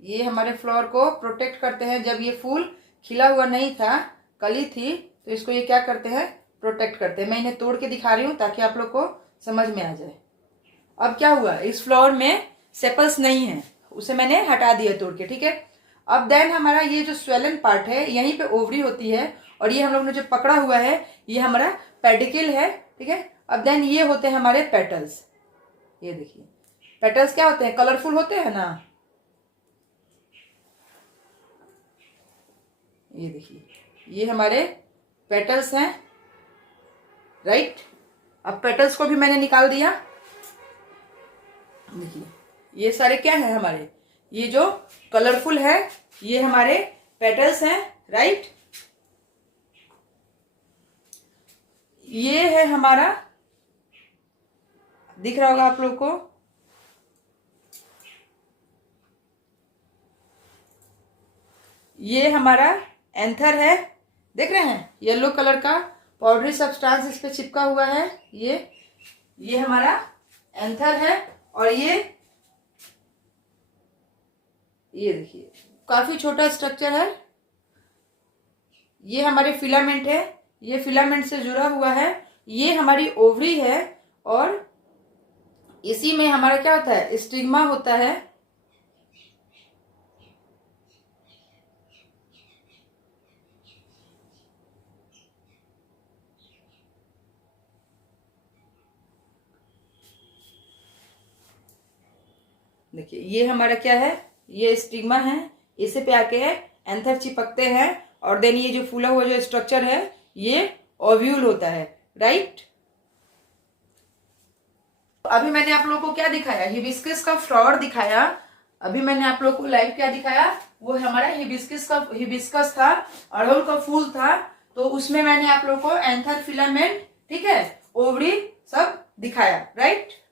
ये हमारे फ्लावर को प्रोटेक्ट करते हैं। जब ये फूल खिला हुआ नहीं था, कली थी, तो इसको ये क्या करते हैं, प्रोटेक्ट करते हैं। मैं इन्हें तोड़ के दिखा रही हूँ ताकि आप लोग को समझ में आ जाए। अब क्या हुआ, इस फ्लावर में सेपल्स नहीं है, उसे मैंने हटा दिया तोड़ के, ठीक है। अब देन हमारा ये जो स्वेलन पार्ट है, यहीं पे ओवरी होती है, और ये हम लोग ने जो पकड़ा हुआ है ये हमारा पेडिकल है, ठीक है। अब देन ये होते हैं हमारे पेटल्स। ये देखिए पेटल्स क्या होते हैं, कलरफुल होते हैं ना, ये देखिए ये हमारे पेटल्स हैं, राइट। अब पेटल्स को भी मैंने निकाल दिया। देखिए ये सारे क्या है हमारे, ये जो कलरफुल है ये हमारे पेटल्स हैं, राइट। ये है हमारा, दिख रहा होगा आप लोग को, ये हमारा एंथर है, देख रहे हैं, येलो कलर का पाउडरी सब्सटेंस इस पे चिपका हुआ है। ये हमारा एंथर है, और ये देखिए काफी छोटा स्ट्रक्चर है। ये हमारे फिलामेंट है, ये फिलामेंट से जुड़ा हुआ है। ये हमारी ओवरी है, और इसी में हमारा क्या होता है, स्टिग्मा होता है। देखिए ये हमारा क्या है, ये स्टिग्मा है, इसे पे आके एंथर चिपकते हैं, और देन ये जो फूला हुआ जो स्ट्रक्चर है ये ओव्यूल होता है, राइट। अभी मैंने आप लोगों को क्या दिखाया, हिबिस्कस का फ्लावर दिखाया। अभी मैंने आप लोगों को लाइव क्या दिखाया, वो हमारा हिबिस्कस था, अड़हुल का फूल था। तो उसमें मैंने आप लोगों को एंथर, फिलामेंट, ठीक है, ओवरी सब दिखाया, राइट।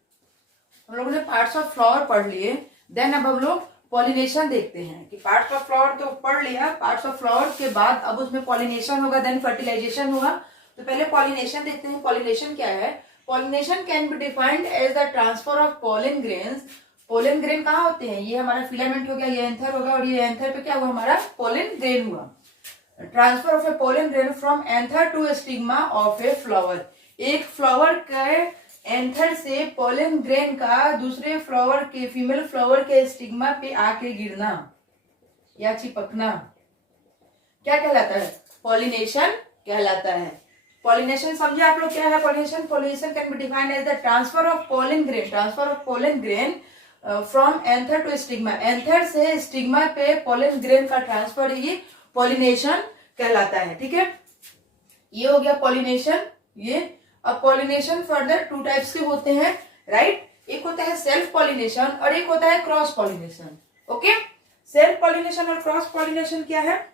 हम लोगों ने पार्ट्स ऑफ फ्लावर पढ़ लिए। देन अब हम लोग पॉलिनेशन देखते हैं कि पार्ट्स ऑफ फ्लावर तो पढ़ लिया, पार्ट्स ऑफ फ्लावर के बाद अब उसमें पॉलिनेशन होगा, देन फर्टिलाइजेशन होगा। तो पहले पॉलिनेशन देखते हैं। पॉलिनेशन क्या है, pollination can be defined as the transfer of pollen grains. Pollen grain कहाँ होते हैं, ये हमारा फिलामेंट हो गया, ये एंथर होगा, और ये एंथर पे क्या हुआ, हमारा पोलन ग्रेन हुआ। Transfer of a pollen grain from anther to stigma of a flower. एक फ्लावर के एंथर से पोलन ग्रेन का दूसरे फ्लावर के, फीमेल फ्लावर के स्टिग्मा पे आके गिरना या चिपकना क्या कहलाता है, पॉलिनेशन कहलाता है। पॉलिनेशन समझे आप लोग क्या है pollination. Pollination can be defined as the transfer of pollen grain from anther to stigma. Anther से स्टिग्मा पे पोलन ग्रेन का ट्रांसफर ही पॉलिनेशन कहलाता है, ठीक है। ये हो गया पॉलिनेशन। ये अब पॉलिनेशन फर्दर टू टाइप्स के होते हैं, राइट। एक होता है सेल्फ पॉलिनेशन और एक होता है cross pollination, okay. Self pollination और क्रॉस पॉलिनेशन क्या है,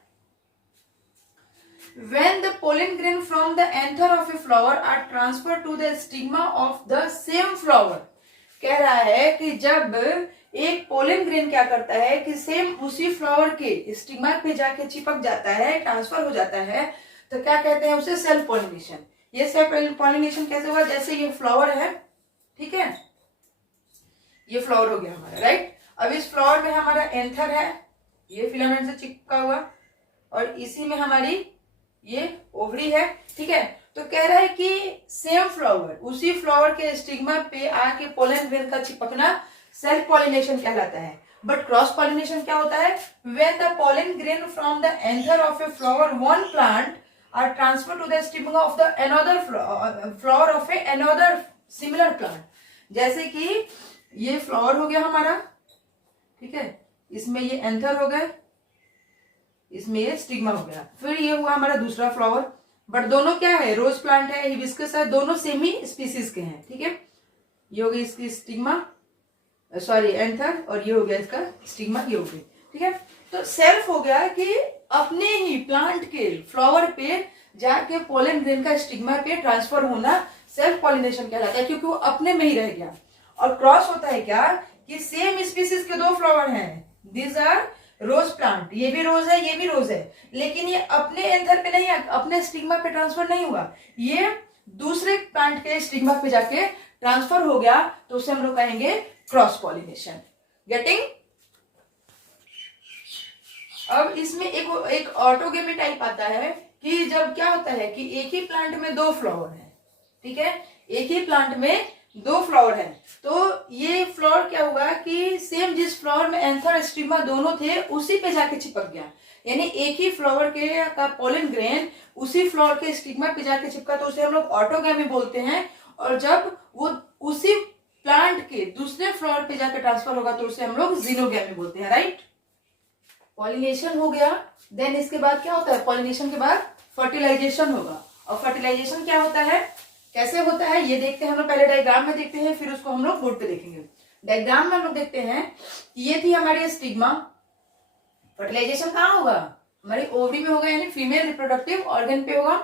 when the pollen grain from the anther of a flower are transferred to the stigma of the same flower। कह रहा है कि जब एक पोलन ग्रेन क्या करता है कि सेम उसी फ्लावर के स्टिग्मा पे जाके चिपक जाता है, ट्रांसफर हो जाता है, तो क्या कहते हैं उसे, सेल्फ पॉलिनेशन। ये सेल्फ पॉलिनेशन कैसे हुआ, जैसे ये फ्लावर है, ठीक है, ये फ्लावर हो गया हमारा, राइट। अब इस फ्लावर में हमारा एंथर है, ये फिलामेंट से चिपका हुआ, और इसी में हमारी ये ओवरी है, ठीक है। तो कह रहा है कि सेम फ्लावर, उसी फ्लावर के स्टिग्मा पे आके पोलन ग्रेन का चिपकना सेल्फ पॉलिनेशन कहलाता है। बट क्रॉस पॉलिनेशन क्या होता है, when the pollen grain from the anther of a flower one plant are transfer to the stigma of the another flower of a another similar plant. जैसे कि ये flower हो गया हमारा, ठीक है, इसमें ये एंथर हो गए, इसमें ये स्टिग्मा हो गया, फिर ये हुआ हमारा दूसरा फ्लावर। बट दोनों क्या है, रोज प्लांट है, हिबिस्कस है, दोनों सेम ही स्पीसीज के हैं, ठीक है। ये हो गई इसकी स्टिग्मा, सॉरी एंथर, और ये हो गया इसका स्टिग्मा, ये हो गई, ठीक है। तो सेल्फ हो गया कि अपने ही प्लांट के फ्लावर पे जाके पोलन ग्रेन का स्टिग्मा पे ट्रांसफर होना सेल्फ पॉलिनेशन कहलाता है, क्योंकि वो अपने में ही रह गया। और क्रॉस होता है क्या कि सेम स्पीसीज के दो फ्लावर हैं, दीज आर रोज प्लांट, ये भी रोज है, ये भी रोज है, लेकिन ये अपने एंथर पे नहीं, अपने स्टिग्मा पे ट्रांसफर नहीं हुआ, ये दूसरे प्लांट के स्टिग्मा पे जाके ट्रांसफर हो गया, तो उसे हम लोग कहेंगे क्रॉस पॉलिनेशन। गेटिंग? अब इसमें एक ऑटोगेमी टाइप आता है कि जब क्या होता है कि एक ही प्लांट में दो फ्लावर है, ठीक है, एक ही प्लांट में दो फ्लावर है, तो ये फ्लावर क्या हुआ कि सेम जिस फ्लावर में एंथर स्टिग्मा दोनों थे उसी पे जाके चिपक गया, यानी एक ही फ्लावर के का पोलन ग्रेन उसी फ्लावर के स्टिग्मा पे जाके चिपका, तो उसे हम लोग ऑटोगेमी बोलते हैं। और जब वो उसी प्लांट के दूसरे फ्लावर पे जाके ट्रांसफर होगा तो उसे हम लोग जीनोगेमी बोलते हैं, राइट। पॉलिनेशन हो गया, देन इसके बाद क्या होता है, पॉलिनेशन के बाद फर्टिलाइजेशन होगा। और फर्टिलाइजेशन क्या होता है, कैसे होता है, ये देखते हैं हम लोग, पहले डायग्राम में देखते हैं, फिर उसको हम लोग बोर्ड पे देखेंगे। डायग्राम में हम लोग देखते हैं ये थी हमारी स्टिग्मा, फर्टिलाइजेशन कहाँ होगा, हमारी ओवरी में होगा, यानी फीमेल रिप्रोडक्टिव ऑर्गन पे होगा।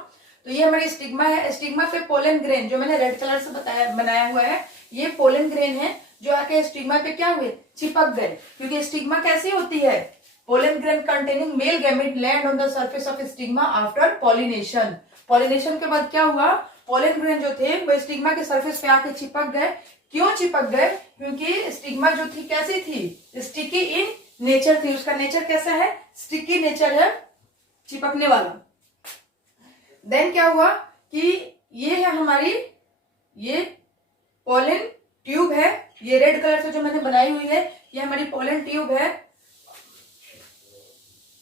तो ये हमारी स्टिग्मा है, स्टिग्मा पे पोलन ग्रेन जो मैंने रेड कलर से बनाया हुआ है, ये पोलन ग्रेन है जो आके स्टिग्मा पे क्या हुए, चिपक गए, क्योंकि स्टिग्मा कैसी होती है, pollen grain containing male gamete land on the surface of stigma after pollination. Pollination के बाद क्या हुआ, पोलन ग्रेन जो थे वो स्टिग्मा के सरफेस पे आके चिपक गए। क्यों चिपक गए, क्योंकि स्टिग्मा जो थी कैसी थी, स्टिकी इन नेचर थी, उसका नेचर कैसा है, स्टिकी नेचर है, चिपकने वाला। देन क्या हुआ कि ये है हमारी, ये पोलन ट्यूब है, ये रेड कलर से जो मैंने बनाई हुई है ये हमारी पोलन ट्यूब है,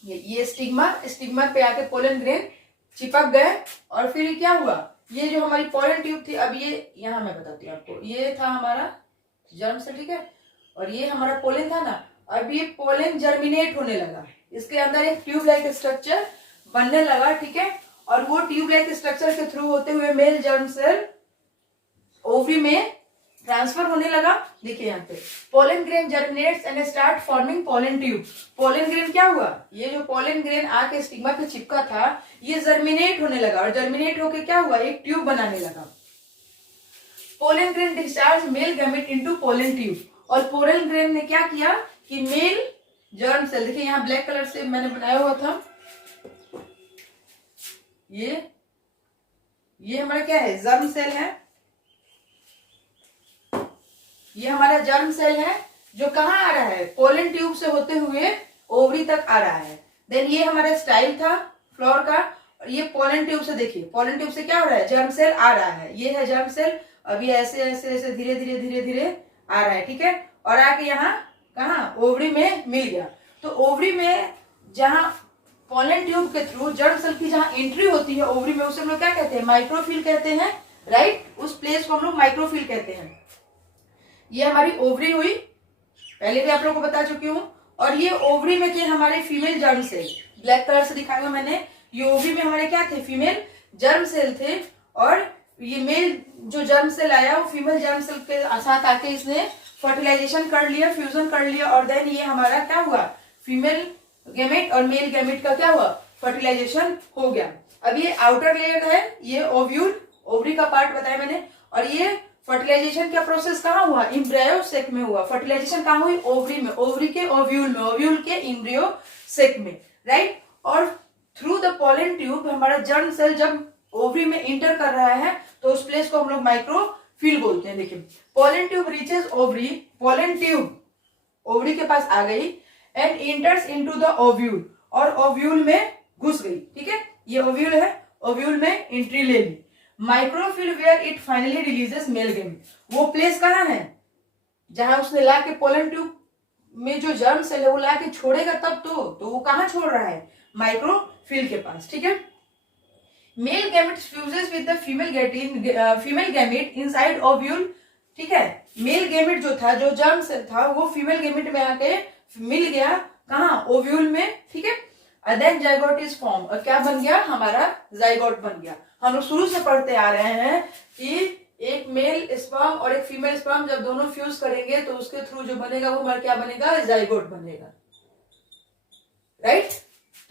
ये स्टिग्मा पे आके पोलन ग्रेन चिपक गए। और फिर क्या हुआ, ये जो हमारी पोलन ट्यूब थी, अब ये यहां मैं बताती हूँ आपको, ये था हमारा जर्म सेल, ठीक है, और ये हमारा पोलन था ना, अब ये पोलन जर्मिनेट होने लगा, इसके अंदर एक ट्यूब लाइक स्ट्रक्चर बनने लगा, ठीक है, और वो ट्यूब लाइक स्ट्रक्चर के थ्रू होते हुए मेल जर्म सेल ओवरी में ट्रांसफर होने लगा। देखिए यहाँ पे pollen grain germinates and start forming pollen tube. Pollen grain क्या हुआ, ये जो पोलन ग्रेन आके स्टिग्मा पे चिपका था ये जर्मिनेट होने लगा, और जर्मिनेट होके क्या हुआ, एक ट्यूब बनाने लगा। Pollen grain discharge male gamete into pollen tube, और पोलन ग्रेन ने क्या किया कि मेल जर्म सेल, देखिए यहाँ ब्लैक कलर से मैंने बनाया हुआ था, ये हमारा क्या है, जर्म सेल है, ये हमारा जर्म सेल है जो कहाँ आ रहा है, पोलन ट्यूब से होते हुए ओवरी तक आ रहा है। देन ये हमारा स्टाइल था फ्लावर का, और ये पोलन ट्यूब से, देखिए पोलन ट्यूब से क्या हो रहा है, जर्म सेल आ रहा है, ये है जर्म सेल, अब ये ऐसे ऐसे ऐसे धीरे धीरे धीरे धीरे आ रहा है, ठीक है, और आके यहाँ कहाँ, ओवरी में मिल गया। तो ओवरी में जहाँ पोलन ट्यूब के थ्रू जर्म सेल की जहाँ एंट्री होती है ओवरी में, उसे हम लोग क्या कहते हैं, माइक्रोफिल कहते हैं, राइट, उस प्लेस को हम लोग माइक्रोफिल कहते हैं। ये हमारी ओवरी हुई, पहले भी आप लोगों को बता चुकी हूँ, और ये ओवरी में थे हमारे female germ cell, black colour से दिखाया हुआ मैंने, ये ओवरी में हमारे क्या थे, फीमेल जर्म सेल थे, और ये मेल जो जर्म सेल आया वो फीमेल जर्म सेल के साथ आके इसने फर्टिलाइजेशन कर लिया, फ्यूजन कर लिया, और देन ये हमारा क्या हुआ, फीमेल गैमेट और मेल गैमेट का क्या हुआ, फर्टिलाइजेशन हो गया। अब ये आउटर लेयर है, ये ओव्यूल, ओवरी का पार्ट बताया मैंने, और ये फर्टिलाइजेशन का प्रोसेस कहाँ हुआ, इम्ब्रायो सेक में हुआ। फर्टिलाइजेशन कहाँ हुई, ओवरी में, ओवरी के ओव्यूल में, ओव्यूल के इम्ब्रियो सेक में, राइट। और थ्रू द पोलन ट्यूब हमारा जर्म सेल जब ओवरी में इंटर कर रहा है तो उस प्लेस को हम लोग माइक्रोफिल बोलते हैं। देखिए pollen tube reaches ovary, pollen tube ovary के पास आ गई, एंड इंटर्स इनटू द ओव्यूल, और ओव्यूल में घुस गई, ठीक है, ये ओव्यूल है, ओव्यूल में एंट्री ले ली। Micropyle where it finally releases male gamete, वो प्लेस कहाँ है जहां उसने ला के पोलन ट्यूब में जो जर्म सेल है वो ला के छोड़ेगा तब तो वो कहाँ छोड़ रहा है, माइक्रोफिल के पास, ठीक है। Male gamete fuses with the female gamete inside ovule, ठीक है, मेल गैमेट जो था, जो जर्म सेल था, वो फीमेल गैमेट में आके मिल गया कहाँ, ओव्यूल में, ठीक है। देन जाइगोट इज फॉर्म, और क्या बन गया, हमारा जाइगोट बन गया। हम लोग शुरू से पढ़ते आ रहे हैं कि एक मेल स्पर्म और एक फीमेल स्पर्म जब दोनों फ्यूज करेंगे तो उसके थ्रू जो बनेगा वो क्या बनेगा, जाइगोट बनेगा, राइट।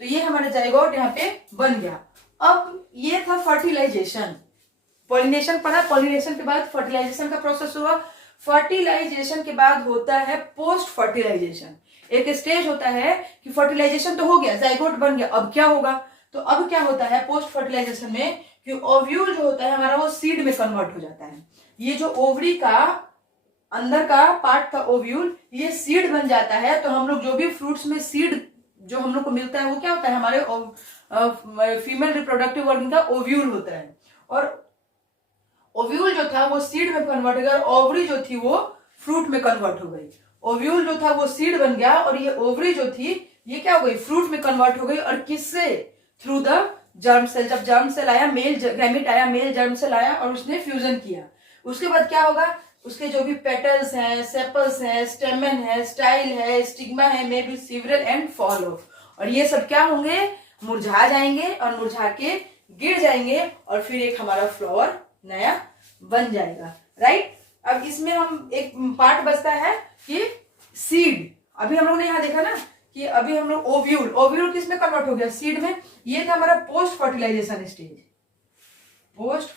तो ये हमारा जाइगोट यहाँ पे बन गया। अब ये था फर्टिलाइजेशन, पॉलिनेशन पढ़ा, पॉलिनेशन के बाद फर्टिलाइजेशन का प्रोसेस हुआ, फर्टिलाइजेशन के बाद होता है पोस्ट फर्टिलाइजेशन। एक स्टेज होता है कि फर्टिलाइजेशन तो हो गया, जाइगोट बन गया, अब क्या होगा? तो अब क्या होता है पोस्ट फर्टिलाइजेशन में कि ओव्यूल जो होता है हमारा वो सीड में कन्वर्ट हो जाता है। ये जो ओवरी का अंदर का पार्ट था ओव्यूल, ये सीड बन जाता है। तो हम लोग जो भी फ्रूट्स में सीड जो हम लोग को मिलता है वो क्या होता है, हमारे फीमेल रिप्रोडक्टिव ऑर्गन का ओव्यूल होता है। और ओव्यूल जो था वो सीड में कन्वर्ट हो गया और ओवरी जो थी वो फ्रूट में कन्वर्ट हो गई। ओव्यूल जो था वो सीड बन गया और ये ओवरी जो थी ये क्या हो गई, फ्रूट में कन्वर्ट हो गई। और किससे? Through the germ cell. जब जर्म सेल आया, मेल गैमेट आया, मेल जर्म सेल आया और उसने फ्यूजन किया, उसके बाद क्या होगा, उसके जो भी पेटल्स हैं, सेपल्स हैं, स्टेमन है, स्टाइल है, स्टिग्मा है, may be several and fall of, और ये सब क्या होंगे, मुरझा जाएंगे और मुरझा के गिर जाएंगे और फिर एक हमारा फ्लावर नया बन जाएगा। राइट। अब इसमें हम एक पार्ट बचता है कि सीड। अभी हम लोग ने यहाँ देखा ना कि अभी हम लोग ओव्यूल, ओव्यूल किस में कन्वर्ट हो गया, सीड में। ये था हमारा post fertilisation stage, post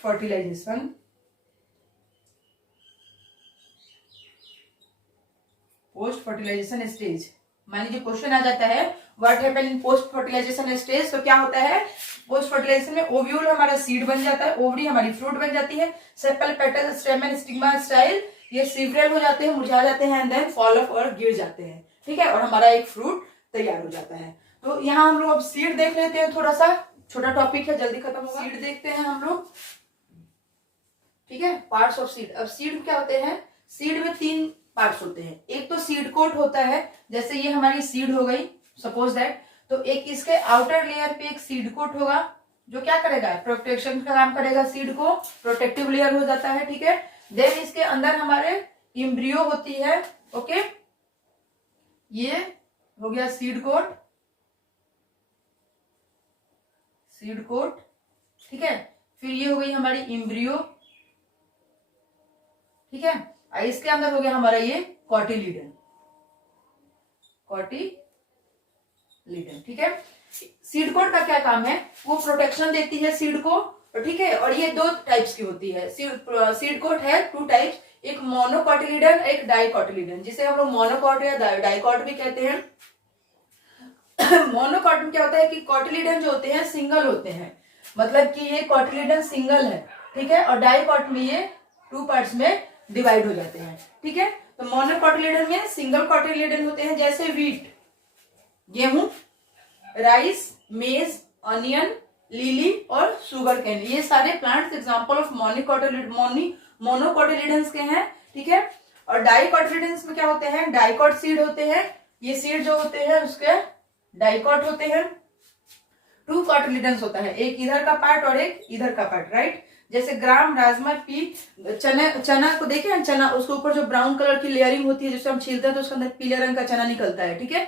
fertilisation stage. मान लीजिए क्वेश्चन आ जाता है what happen in post fertilisation stage, तो क्या होता है पोस्ट फर्टिलाइजेशन में ओव्यूल हमारा सीड बन जाता है, ओवरी हमारी फ्रूट बन जाती है, sepal, petal, stamen, stigma, style ये सीवरल हो जाते हैं, मुरझा जाते हैं एंड देन फॉल ऑफ और गिर जाते हैं। ठीक है, और हमारा एक फ्रूट तैयार हो जाता है। तो यहाँ हम लोग अब सीड देख लेते हैं, थोड़ा सा छोटा टॉपिक है, जल्दी खत्म होगा। सीड देखते हैं हम लोग। ठीक है, पार्ट्स ऑफ सीड। अब सीड क्या होते हैं, सीड में 3 पार्ट्स होते हैं। एक तो सीड कोट होता है, जैसे ये हमारी सीड हो गई सपोज दैट, तो एक इसके आउटर लेयर पे एक सीड कोट होगा जो क्या करेगा, प्रोटेक्शन का काम करेगा, सीड को प्रोटेक्टिव लेयर हो जाता है। ठीक है, देन इसके अंदर हमारे इम्ब्रियो होती है। ओके, ये हो गया सीड कोट, सीड कोट। ठीक है, फिर ये हो गई हमारी इम्ब्रियो। ठीक है, इसके अंदर हो गया हमारा ये कॉटिलीडन, कॉटिलीडन। ठीक है, सीड कोट का क्या काम है, वो प्रोटेक्शन देती है सीड को। ठीक है, और ये 2 टाइप्स की होती है। सीड कोट है 2 टाइप्स, एक मोनोकॉटिलीडन, एक डाइकॉटिलीडन, जिसे हम लोग मोनोकॉट या डाइकॉट भी कहते हैं। मोनोकॉट में क्या होता है कि कॉटिलीडन जो होते हैं सिंगल होते हैं, मतलब कि ये कॉटिलीडन सिंगल है। ठीक है, और डाइकॉट में ये 2 पार्ट्स में डिवाइड हो जाते हैं। ठीक है, तो मोनोकॉटिलीडन में सिंगल कॉटिलीडन होते हैं, जैसे व्हीट, गेहूं, राइस, मेज, ऑनियन, लिली और शुगर केन, ये सारे प्लांट्स एग्जांपल ऑफ मोनोकॉटिलीडन्स के हैं। ठीक है, और डाइकॉटिलीडन्स में क्या होते हैं, डाइकॉट सीड होते हैं, ये सीड जो होते हैं उसके डाइकॉट होते हैं। 2 कॉटिलीडन्स होता है, एक इधर का पार्ट और एक इधर का पार्ट। राइट, जैसे ग्राम, राजमा, पी, चना को देखे हम, चना उसके ऊपर जो ब्राउन कलर की लेयरिंग होती है, जिससे हम छीलते हैं तो उसके अंदर पीले रंग का चना निकलता है। ठीक है,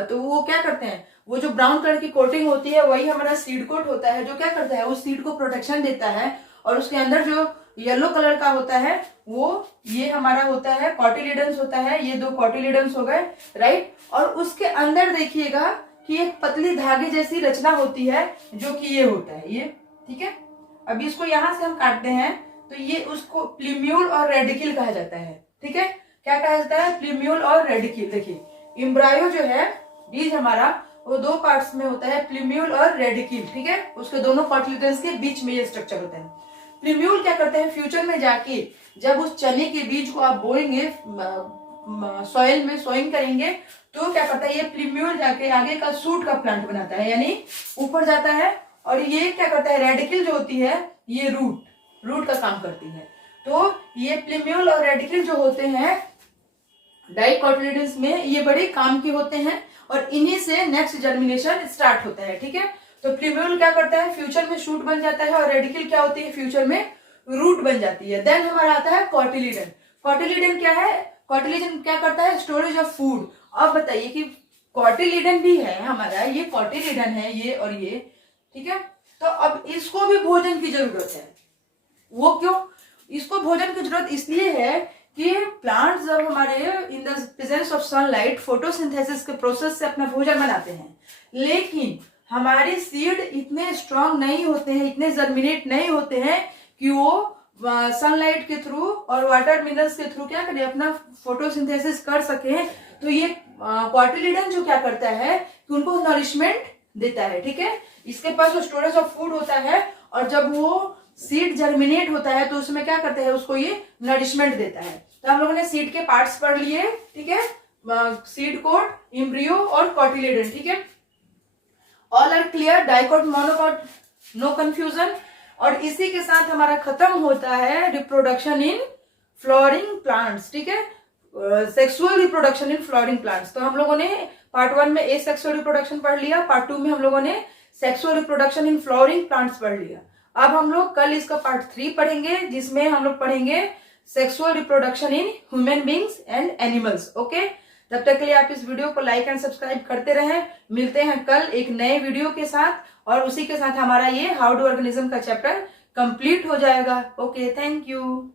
तो वो क्या करते हैं, वो जो ब्राउन कलर की कोटिंग होती है वही हमारा सीड कोट होता है, जो क्या करता है उस सीड को प्रोटेक्शन देता है। और उसके अंदर जो येलो कलर का होता है वो ये हमारा होता है कॉटिलीडन्स होता है, ये 2 कॉटिलीडन्स हो गए। राइट, और उसके अंदर देखिएगा कि एक पतली धागे जैसी रचना होती है जो कि ये होता है ये। ठीक है, अभी इसको यहां से हम काटते हैं तो ये उसको प्लीम्यूल और रेडिकिल कहा जाता है। ठीक है, क्या कहा जाता है, प्लीम्यूल और रेडिकिल। देखिए इम्ब्रायो जो है बीज हमारा वो 2 पार्ट्स में होता है, प्लीम्यूल और रेडिकिल। ठीक है, उसके दोनों कॉटिलीडन्स के बीच में ये स्ट्रक्चर होता है। प्लीम्यूल क्या करते हैं, फ्यूचर में जाके जब उस चने के बीज को आप बोएंगे, सॉइल में सोइंग करेंगे, तो क्या करता है ये प्लीम्यूल जाके आगे का सूट का प्लांट बनाता है, यानी ऊपर जाता है। और ये क्या करता है, रेडिकिल जो होती है ये रूट का काम करती है। तो ये प्लीम्यूल और रेडिकिल जो होते हैं डाइकॉटिलीडन्स में, ये बड़े काम के होते हैं और इन्हीं से नेक्स्ट जर्मिनेशन स्टार्ट होता है। ठीक है, तो प्लीम्यूल क्या करता है, फ्यूचर में शूट बन जाता है, और रेडिकिल क्या होती है, फ्यूचर में रूट बन जाती है। देन हमारा आता है कॉटिलीडन। कॉटिलीडन क्या है, कॉटिलीडन क्या करता है, स्टोरेज ऑफ फूड। अब बताइए कि कॉटिलीडन भी है हमारा, ये कॉटिलीडन है ये और ये। ठीक है, तो अब इसको भी भोजन की जरूरत है। वो क्यों, इसको भोजन की जरूरत इसलिए है कि प्लांट्स जब हमारे in the presence of sunlight photosynthesis के प्रोसेस से अपना भोजन बनाते हैं, लेकिन हमारे सीड इतने स्ट्रांग नहीं होते हैं, इतने जर्मिनेट नहीं होते हैं कि वो सनलाइट के थ्रू और वाटर मिनरल्स के थ्रू क्या करें, अपना फोटोसिंथेसिस कर सके। तो ये क्वार्टिलिडन जो क्या करता है कि उनको नरिशमेंट देता है, ठीक है। इसके पास स्टोरेज ऑफ फूड होता है, और जब वो सीड जर्मिनेट होता है तो उसमें क्या करता है, उसको ये नरिशमेंट देता है। तो हम लोगों ने सीड के पार्ट्स पढ़ लिए, ठीक है, सीड कोट, एम्ब्रियो और क्वार्टिलिडन, ठीक है। All are clear, dicot, monocot, no confusion. और इसी के साथ हमारा खत्म होता है रिप्रोडक्शन इन फ्लोरिंग प्लांट्स, ठीक है, sexual reproduction in flooring plants. तो हम लोगों ने पार्ट 1 में एसेक्सुअल रिप्रोडक्शन पढ़ लिया, पार्ट 2 में हम लोगों ने sexual reproduction in flooring plants पढ़ लिया। अब हम लोग कल इसका पार्ट 3 पढ़ेंगे, जिसमें हम लोग पढ़ेंगे sexual reproduction in human beings and animals. Okay, तब तक के लिए आप इस वीडियो को लाइक एंड सब्सक्राइब करते रहें। मिलते हैं कल एक नए वीडियो के साथ, और उसी के साथ हमारा ये हाउ डू ऑर्गेनिज्म का चैप्टर कंप्लीट हो जाएगा। Okay, thank you.